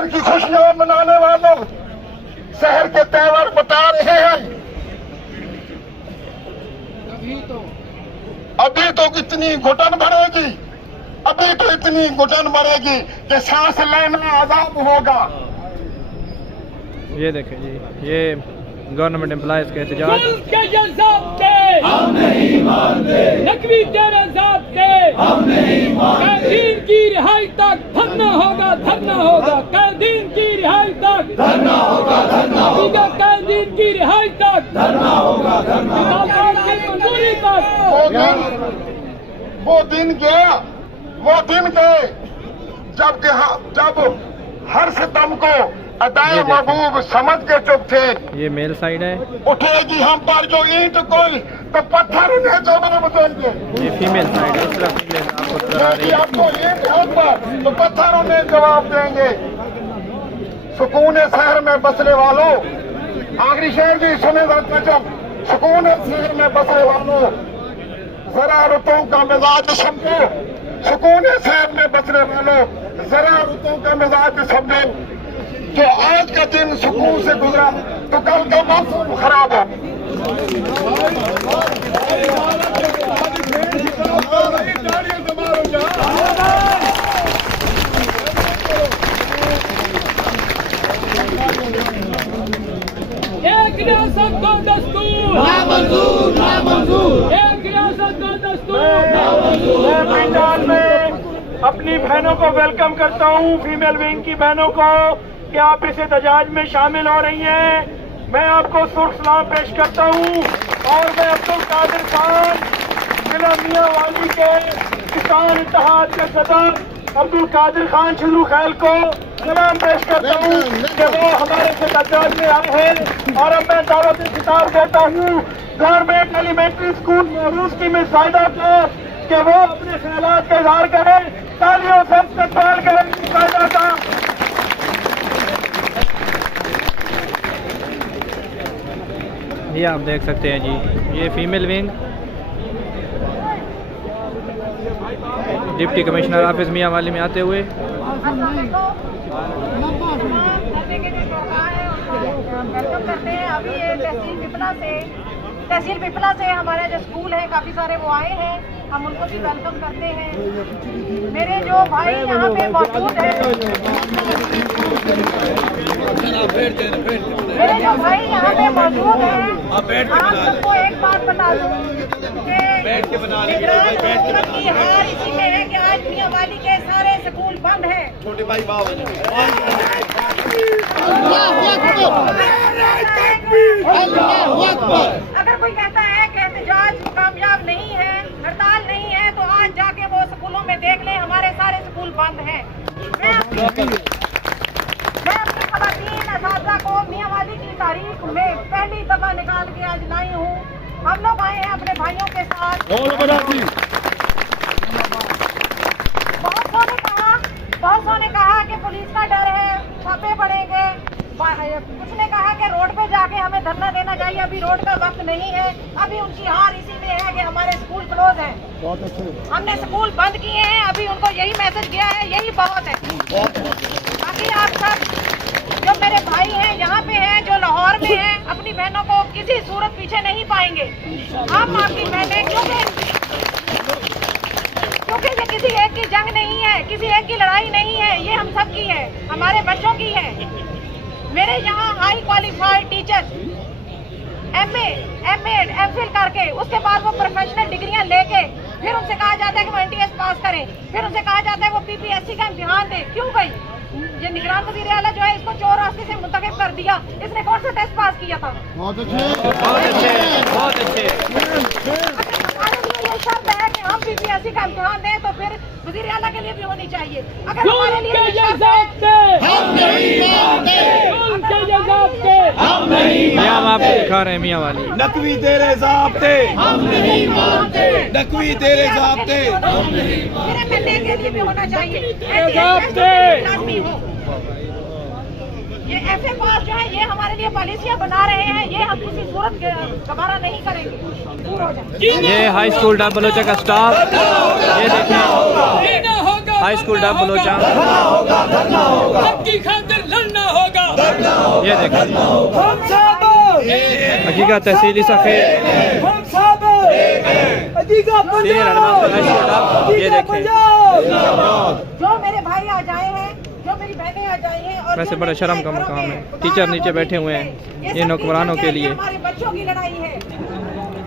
शहर की खुशियां मनाने वालों, शहर के त्योहार बता रहे हैं। अभी तो कितनी घुटन भरेगी, अभी तो इतनी घुटन भरेगी कि सांस लेना अजाब होगा। ये देखें जी, ये गवर्नमेंट एम्प्लॉयज के एहतजाज। हम नहीं मानते, नकवी तेरे ज़ाब्ते हम नहीं मानते। कैदीन की रिहाई तक धरना होगा, धरना होगा। कैदीन की रिहाई तक धरना होगा, धरना होगा। कैदीन की रिहाई तक धरना होगा, धरना होगा। मंजूरी तक वो दिन गया, वो दिन गए जब हर सितम को अदाए महबूब समझ के चुप थे। ये मेल साइड है। उठेगी हम पर जो ईंट कोई तो पत्थर उन्हें जवाब देंगे। ये फीमेल साइड है, इस तरफ फीमेल आपको नजर आ रही है। आपको ईंट हम पर तो पत्थर उन्हें जवाब देंगे। सुकून शहर में बसने वालों, आखिरी शहर भी सुने जब सुकून शहर में बसने वालों, जरा रुतों का मिजाज समझो। सुकून शहर में बसने वालों, जरा रुतों का मिजाज समझो। जो आज का दिन सुकून से गुजरा तो कल का मौसम खराब हो। एक रियासत दो दस्तूर नामंजूर, नामंजूर। एक रियासत दो दस्तूर नामंजूर। मैं पंडाल में अपनी बहनों को वेलकम करता हूँ, फीमेल विंग की बहनों को, कि आप इस एहतजाज में शामिल हो रही हैं। मैं आपको सुर्ख सलाम पेश करता हूँ और मैं अब्दुल कादिर खान जिला मियांवाली के किसान इत्तेहाद के सदर अब्दुल कादिर खान छिल्लू खैल को सलाम पेश करता हूँ कि वो हमारे से एहतजाज में आए हैं। और अब मैं दावत खिताब देता हूँ गवर्नमेंट एलिमेंट्री स्कूल महरूज की मिस साइदा को कि वो अपने ख्यालात का इजहार करें। तालियों से इस्तकबाल करें मिस साइदा का। ये आप देख सकते हैं जी, ये female wing deputy commissioner office Mianwali में आते हुए। वेलकम करते हैं। अभी ये तहसील पिपला से हमारे जो स्कूल है काफ़ी सारे वो आए हैं, हम उनको भी वेलकम करते हैं। मेरे जो भाई यहाँ पे मौजूद हैं, मेरे जो भाई यहाँ पे मौजूद हैं, आप सबको एक बात बता दूँ कि हुकूमत की हार इसी में है कि आज मियांवाली के सारे स्कूल बंद हैं। छोटे भाई अगर कोई कहता है कि एहतजाज कामयाब नहीं है, हड़ताल नहीं है, तो आज जाके वो स्कूलों में देख लें, हमारे सारे स्कूल बंद हैं। मैं अपनी ख़वातीन असातिज़ा को मियांवाली की तारीख में पहली दफा निकाल के आज लाई हूँ। हम लोग आए हैं अपने भाइयों के साथ। बहुत सौ ने कहा कि पुलिस का डर है, छापे पड़ेंगे। कुछ ने कहा कि रोड पे जाके हमें धरना देना चाहिए, अभी रोड का वक्त नहीं है। अभी उनकी हार इसी में है कि हमारे स्कूल क्लोज हैं। हमने स्कूल बंद किए हैं, अभी उनको यही मैसेज दिया है, यही बहुत है। बाकी आप सब जो मेरे भाई हैं यहाँ पे हैं, जो लाहौर में हैं, अपनी बहनों को किसी सूरत पीछे नहीं पाएंगे। हम आपकी बहनें, क्योंकि ये किसी एक की जंग नहीं है, किसी एक की लड़ाई नहीं है, ये हम सब की है, हमारे बच्चों की है। मेरे यहाँ high qualified teacher MA, MA, MPhil करके उसके बाद वो प्रोफेशनल डिग्रियां लेके फिर उनसे कहा जाता है कि वो NTS पास करें, फिर उनसे कहा जाता है वो PPSC का इम्तिहान दें। क्यों भाई? ये निगरान वज़ीर आला जो है इसको चोर रास्ते से मुंतखब कर दिया। इसने कौन सा टेस्ट पास किया था? बहुत अच्छे। हमारे लिए ये शर्त है कि हम PPSC का इम्तिहान दें, तो फिर वज़ीर आला के लिए भी होनी चाहिए। अगर हमारे लिए हम आपको दिखा रहे हैं मियांवाली। नकवी तेरे ज़ाब्ते हम नहीं मानते, नकवी तेरे ज़ाब्ते मेरे मिलने के लिए भी होना चाहिए। ये FA पास जो है ये हमारे लिए पॉलिसियां बना रहे हैं, ये हम किसी सूरत दोबारा नहीं करेंगे। दूर हो जाए। ये हाई स्कूल डा बलोचा का स्टाफ, ये देखिए हाई स्कूल डा बलोचा। हक की खातिर लड़ना होगा। ये देखें हम सब हकीकत तहसीली सफ़ेद हम सब सीनियर एडवांस ये देखें। जो मेरे भाई आ जाए हैं, जो मेरी बहनें आ जाए हैं और वैसे जो बड़ा शर्म का घरों मुकाम में है। खुदा टीचर ना नीचे कोई बैठे हुए है। हैं ये इन सब हुक्मरानों टीचर के लिए। हमारे बच्चों की लड़ाई है।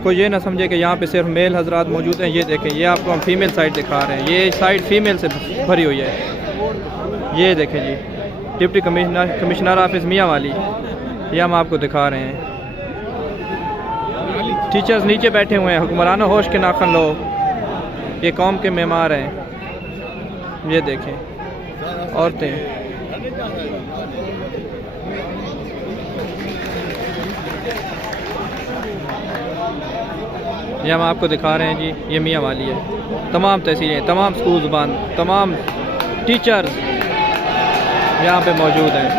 कोई ये ना समझे कि यहाँ पे सिर्फ मेल हजरात मौजूद हैं। ये देखें, ये आपको हम फीमेल साइड दिखा रहे हैं। ये साइड फीमेल से भरी हुई है। ये देखें जी, डिप्टी कमिश्नर ऑफिस मियाँ वाली, ये हम आपको दिखा रहे हैं। टीचर्स नीचे बैठे हुए हैं। हुक्मरानों होश के नाखन लो, ये कौम के मेमार हैं। ये देखें औरतें। ये हम आपको दिखा रहे हैं जी, ये मियाँ वाली है। तमाम तहसीलें, तमाम स्कूल बंद, तमाम टीचर्स यहाँ पे मौजूद हैं।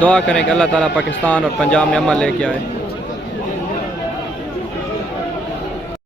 दुआ करें कि अल्लाह ताला पाकिस्तान और पंजाब में अमन लेके आए।